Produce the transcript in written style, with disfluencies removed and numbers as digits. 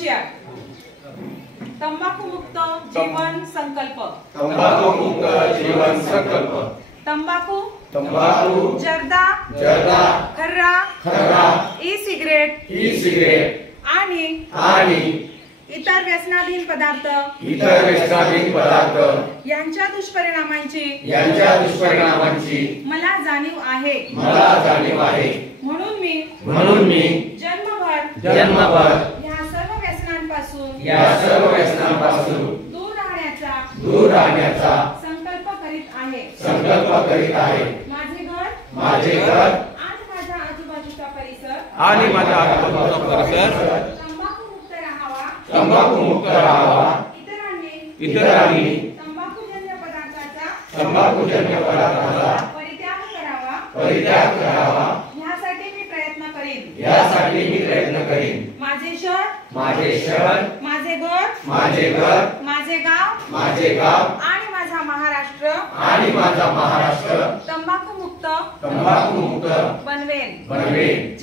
होशियार. तंबाखू मुक्त जीवन संकल्प. तंबाखू मुक्त जीवन संकल्प. तंबाखू तंबाखू जर्दा जर्दा खर्रा खर्रा ई सिगरेट आणि इतर व्यसनाधीन पदार्थ यांच्या दुष्परिणामांची मला जाणीव आहे. म्हणून मी जन्मभर या सर्व व्यसनांपासून दूर राहण्याचा संकल्प करीत आहे. माझे घर आणि माझ्या आजूबाजूचा परिसर तंबाखू मुक्त राहावा. इतरांनी तंबाखूजन्य पदार्थाचा परित्याग करावा. यासाठी मी प्रयत्न करीन. माझे शहर माझे घर माझे गाव आणि माझा महाराष्ट्र तंबाखू मुक्त बनवेन.